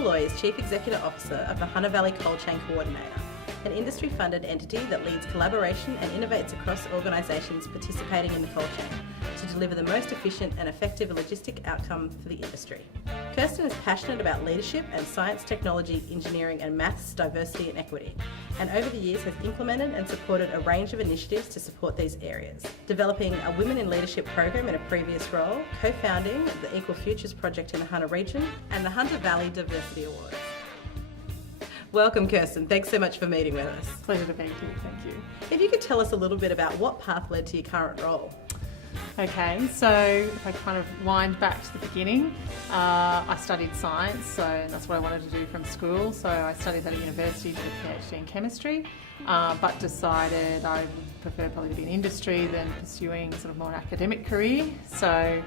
Molloy is Chief Executive Officer of the Hunter Valley Cold Chain Coordinator, an industry-funded entity that leads collaboration and innovates across organisations participating in the cold chain to deliver the most efficient and effective logistic outcome for the industry. Kirsten is passionate about leadership and science, technology, engineering and maths, diversity and equity, and over the years has implemented and supported a range of initiatives to support these areas, developing a Women in Leadership program in a previous role, co-founding the Equal Futures project in the Hunter region, and the Hunter Valley Diversity Awards. Welcome, Kirsten. Thanks so much for meeting with us. Pleasure to be here, thank you. If you could tell us a little bit about what path led to your current role. Okay, so if I kind of wind back to the beginning, I studied science, so that's what I wanted to do from school. So I studied at a university, did a PhD in chemistry, but decided I would prefer probably to be in industry than pursuing sort of more an academic career. So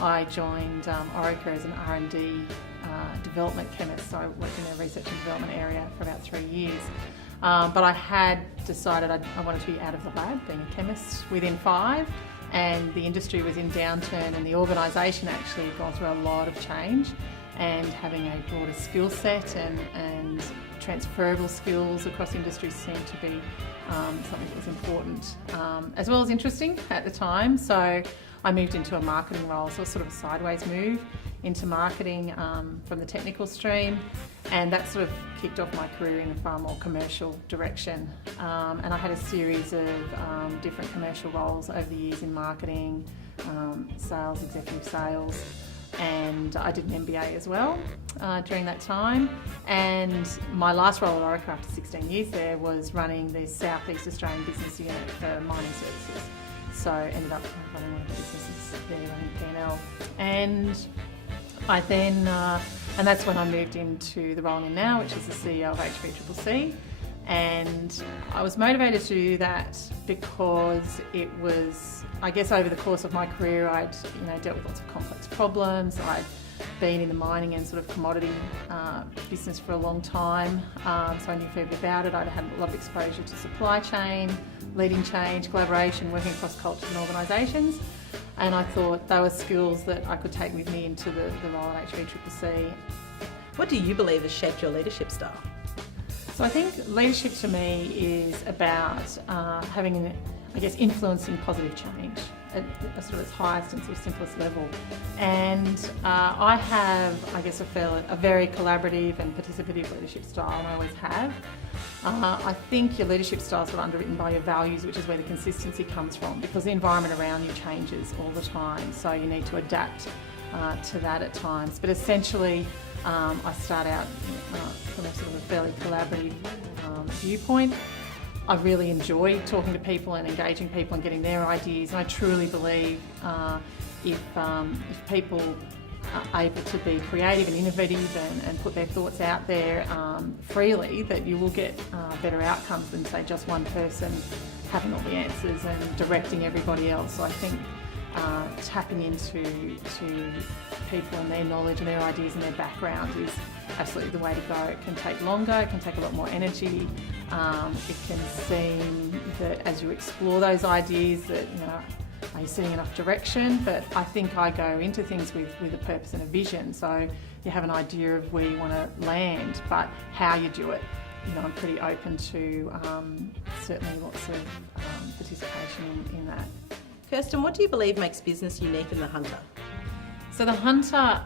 I joined Orica as an R&D development chemist, so I worked in the research and development area for about 3 years. But I had decided I wanted to be out of the lab, being a chemist, within 5, and the industry was in downturn and the organisation actually had gone through a lot of change, and having a broader skill set and transferable skills across industries seemed to be something that was important, as well as interesting at the time. So I moved into a marketing role, so it was sort of a sideways move into marketing from the technical stream, and that sort of kicked off my career in a far more commercial direction. And I had a series of different commercial roles over the years in marketing, sales, executive sales, and I did an MBA as well during that time. And my last role at Orica after 16 years there was running the South East Australian business unit for mining services. So ended up running one of the businesses there, running P&L. And I then, and that's when I moved into the role I'm in now, which is the CEO of HVCCC. And I was motivated to do that because it was, I guess over the course of my career, I'd dealt with lots of complex problems. I'd been in the mining and sort of commodity business for a long time, so I knew a fair bit about it. I'd had a lot of exposure to supply chain, leading change, collaboration, working across cultures and organisations, and I thought they were skills that I could take with me into the role at HVCCC. What do you believe has shaped your leadership style? So I think leadership to me is about having, influencing positive change at sort of its highest and sort of simplest level. And I have, a very collaborative and participative leadership style, and I always have. I think your leadership style is sort of underwritten by your values, which is where the consistency comes from, because the environment around you changes all the time, so you need to adapt to that at times. But essentially, I start out from a sort of a fairly collaborative viewpoint. I really enjoy talking to people and engaging people and getting their ideas, and I truly believe if people are able to be creative and innovative and put their thoughts out there freely, that you will get better outcomes than, say, just one person having all the answers and directing everybody else. So I think tapping into people and their knowledge and their ideas and their background is absolutely the way to go. It can take longer, it can take a lot more energy. It can seem that as you explore those ideas that, are you setting enough direction? But I think I go into things with a purpose and a vision. So you have an idea of where you want to land, but how you do it, I'm pretty open to certainly lots of participation in that. Kirsten, what do you believe makes business unique in the Hunter? So the Hunter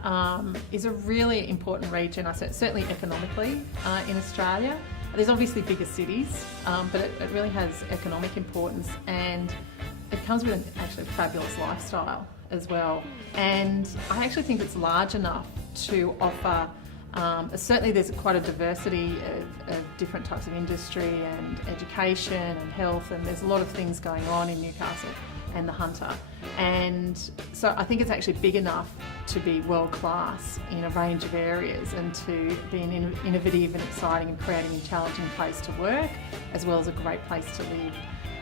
is a really important region, certainly economically, in Australia. There's obviously bigger cities, but it really has economic importance, and it comes with a fabulous lifestyle as well. And I actually think it's large enough to offer, certainly there's quite a diversity of different types of industry and education and health, and there's a lot of things going on in Newcastle and the Hunter. And so I think it's actually big enough to be world class in a range of areas, and to be an innovative and exciting and creating and challenging place to work, as well as a great place to live.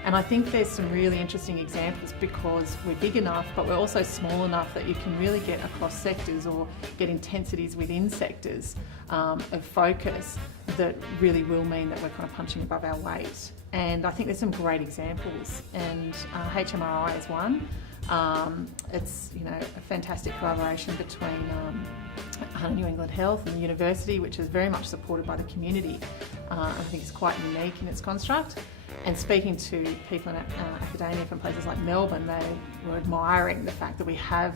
And I think there's some really interesting examples, because we're big enough, but we're also small enough that you can really get across sectors or get intensities within sectors of focus that really will mean that we're kind of punching above our weight. And I think there's some great examples, and HMRI is one. It's a fantastic collaboration between New England Health and the university, which is very much supported by the community. I think it's quite unique in its construct. And speaking to people in academia from places like Melbourne, they were admiring the fact that we have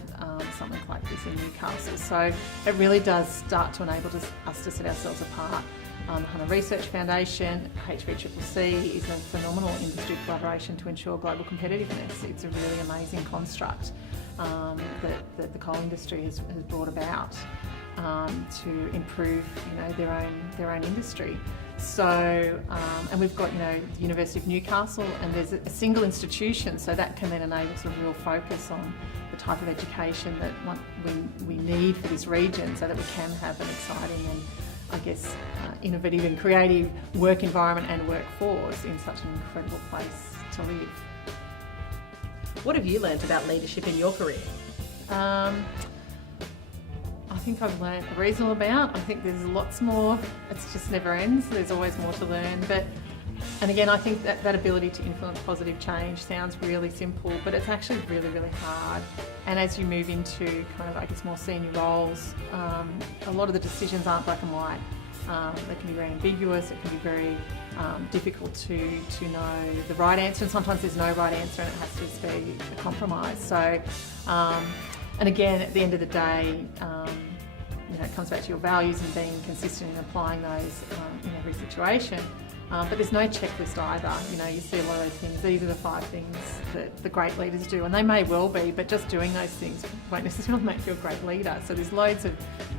something like this in Newcastle. So it really does start to enable us to set ourselves apart. The Hunter Research Foundation, HVCCC, is a phenomenal industry collaboration to ensure global competitiveness. It's a really amazing construct that the coal industry has brought about to improve, their own industry. So, and we've got, the University of Newcastle, and there's a single institution, so that can then enable sort of real focus on the type of education that we need for this region, so that we can have an exciting and, I guess, innovative and creative work environment and workforce in such an incredible place to live. What have you learnt about leadership in your career? I think I've learned a reasonable amount. I think there's lots more. It's just never ends. There's always more to learn. And again, I think that ability to influence positive change sounds really simple, but it's actually really, really hard. And as you move into kind of, I guess, more senior roles, a lot of the decisions aren't black and white. They can be very ambiguous. It can be very difficult to know the right answer, and sometimes there's no right answer, and it has to just be a compromise. So, and again, at the end of the day, it comes back to your values and being consistent in applying those in every situation. But there's no checklist either. You see a lot of those things. These are the 5 things that the great leaders do, and they may well be, but just doing those things won't necessarily make you a great leader. So there's loads of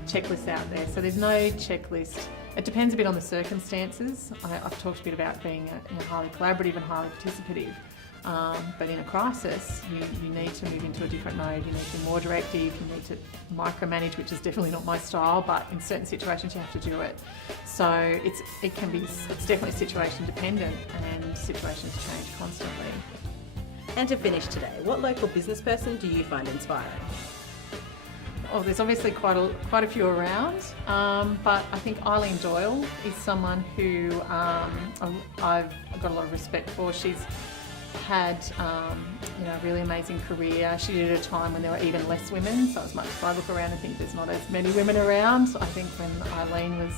checklists out there. So there's no checklist. It depends a bit on the circumstances. I've talked a bit about being highly collaborative and highly participative. But in a crisis, you need to move into a different mode. You need to be more directive, you need to micromanage, which is definitely not my style, but in certain situations you have to do it. So it's definitely situation dependent, and situations change constantly. And to finish today, what local business person do you find inspiring? Oh, there's obviously quite a few around, but I think Eileen Doyle is someone who I've got a lot of respect for. She's had a really amazing career. She did it at a time when there were even less women, so as much as I look around and think there's not as many women around, I think when Eileen was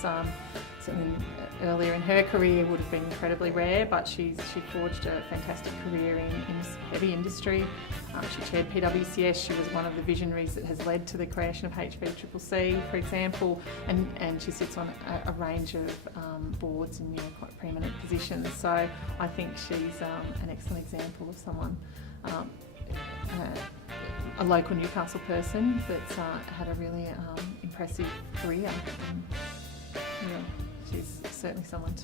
certainly earlier in her career would have been incredibly rare, but she forged a fantastic career in heavy industry. She chaired PwCS. She was one of the visionaries that has led to the creation of HVCCC, for example, and she sits on a range of boards in quite preeminent positions. So I think she's an excellent example of someone, a local Newcastle person that's had a really impressive career. And, she's certainly someone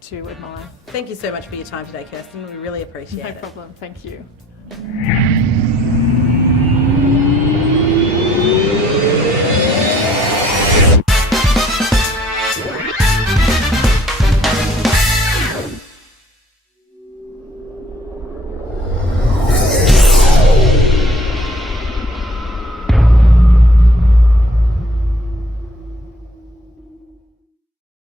to admire. Thank you so much for your time today, Kirsten. We really appreciate it. No problem. Thank you.